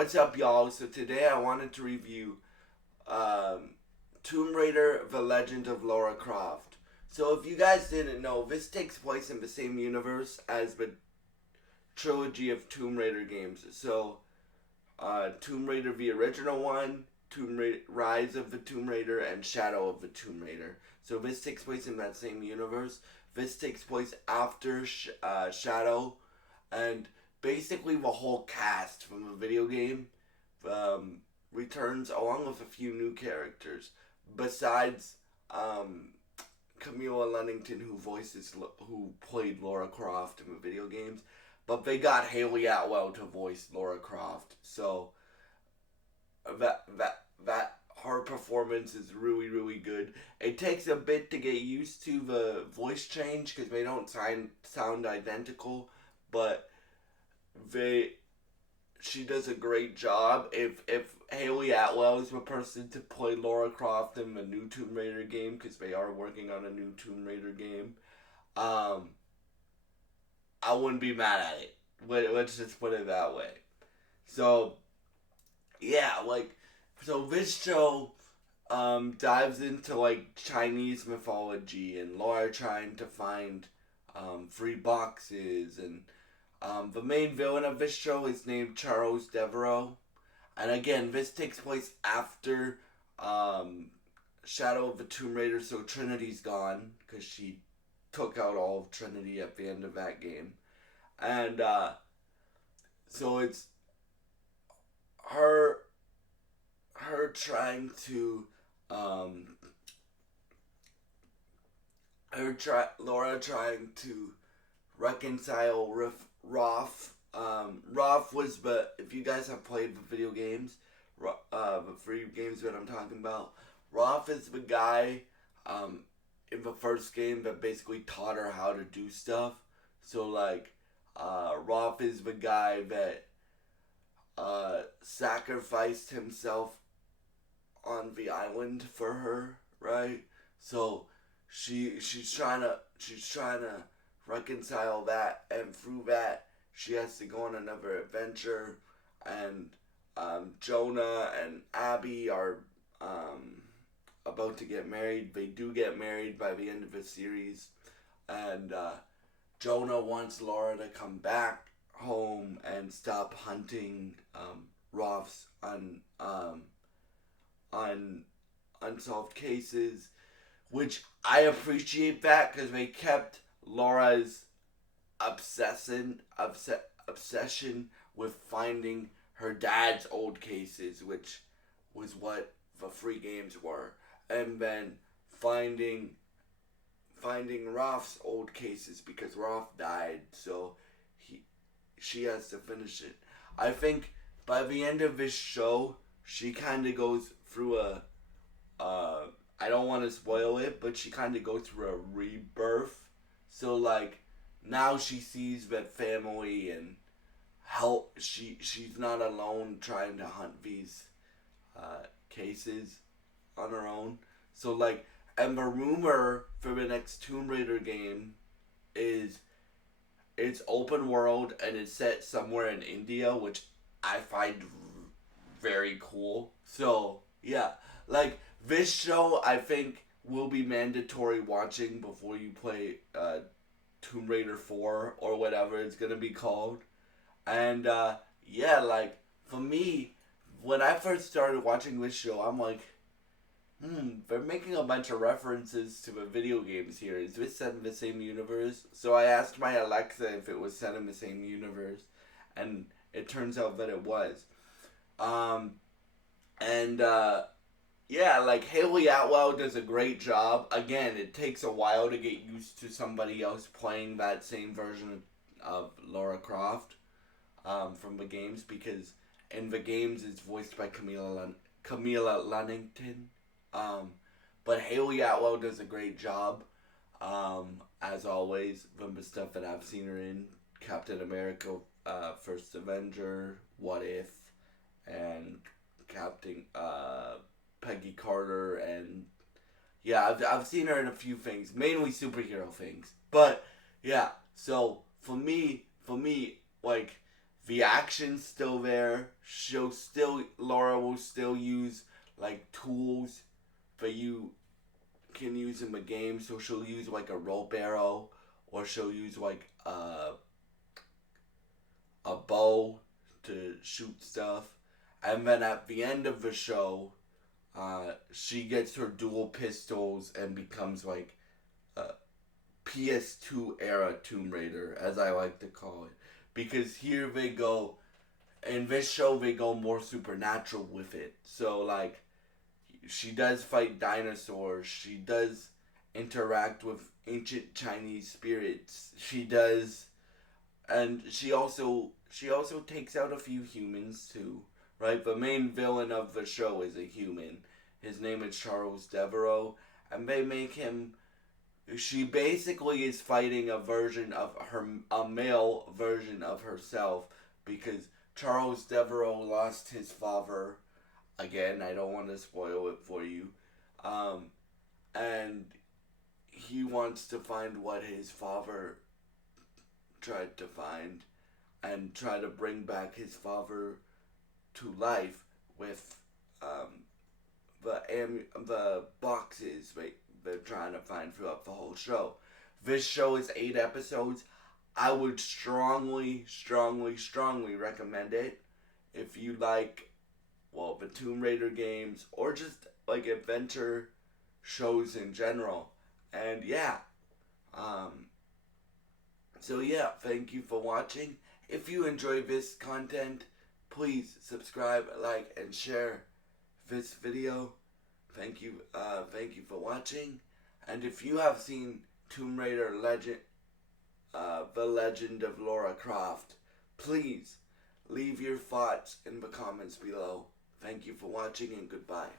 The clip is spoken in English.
What's up, y'all? So today I wanted to review um, Tomb Raider: The Legend of Laura Croft. So if you guys didn't know, this takes place in the same universe as the trilogy of Tomb Raider games. So Tomb Raider, the original one, Rise of the Tomb Raider, and Shadow of the Tomb Raider. So this takes place in that same universe. This takes place after Shadow, and basically the whole cast from the video game um, returns along with a few new characters. Besides Camilla Lunnington, who played Laura Croft in the video games, but they got Haley Atwell to voice Laura Croft. So that her performance is really good. It takes a bit to get used to the voice change because they don't sound identical, but they she does a great job. If Haley Atwell is the person to play Laura Croft in the new Tomb Raider game, because they are working on a new Tomb Raider game, um, I wouldn't be mad at it. Let's just put it that way. So yeah, so this show dives into like Chinese mythology and Laura trying to find free boxes, and the main villain of this show is named Charles Devereaux. And again, this takes place after um, Shadow of the Tomb Raider, so Trinity's gone because she took out all of Trinity at the end of that game. And so it's her trying to um, Laura trying to reconcile Roth. Roth was, but if you guys have played the video games, the free games that I'm talking about, Roth is the guy in the first game that basically taught her how to do stuff. So Roth is the guy that sacrificed himself on the island for her, right? So she's trying to reconcile that, and through that she has to go on another adventure. And Jonah and Abby are about to get married. They do get married by the end of the series, and Jonah wants Laura to come back home and stop hunting Roth's on unsolved cases, which I appreciate that because they kept Laura's obsession with finding her dad's old cases, which was what the free games were, and then finding Roth's old cases because Roth died, so she has to finish it. I think by the end of this show, she kind of goes through I don't want to spoil it, but she kind of goes through a rebirth. So now she sees that family and help. She's not alone trying to hunt these cases on her own. So and the rumor for the next Tomb Raider game is it's open world and it's set somewhere in India, which I find very cool. So yeah, this show I think will be mandatory watching before you play Tomb Raider 4 or whatever it's gonna be called. And for me, when I first started watching this show, I'm like, they're making a bunch of references to the video games here. Is this set in the same universe? So I asked my Alexa if it was set in the same universe, and it turns out that it was. Haley Atwell does a great job. Again, it takes a while to get used to somebody else playing that same version of Laura Croft from the games, because in the games it's voiced by Camilla Lunnington. But Haley Atwell does a great job, as always, from the stuff that I've seen her in. Captain America, First Avenger, What If, and Captain Peggy Carter, and yeah, I've seen her in a few things, mainly superhero things. But yeah, so for me, the action's still there. Laura will still use like tools that you can use in the game. So she'll use like a rope arrow, or she'll use like a bow to shoot stuff. And then at the end of the show, she gets her dual pistols and becomes like a PS2 era Tomb Raider, as I like to call it. Because here they go, in this show, they go more supernatural with it. So, like, she does fight dinosaurs. She does interact with ancient Chinese spirits. She does, and she also takes out a few humans too. Right, the main villain of the show is a human. His name is Charles Devereaux, and they make him. She basically is fighting a male version of herself, because Charles Devereaux lost his father. Again, I don't want to spoil it for you. And he wants to find what his father tried to find, and try to bring back his father to life with the boxes they're trying to find throughout the whole show. This show is 8 episodes. I would strongly, strongly, strongly recommend it if you like, well, the Tomb Raider games, or just like adventure shows in general. And yeah, so yeah, thank you for watching. If you enjoy this content, please subscribe, like, and share this video. Thank you for watching. And if you have seen Tomb Raider The Legend of Laura Croft, please leave your thoughts in the comments below. Thank you for watching, and goodbye.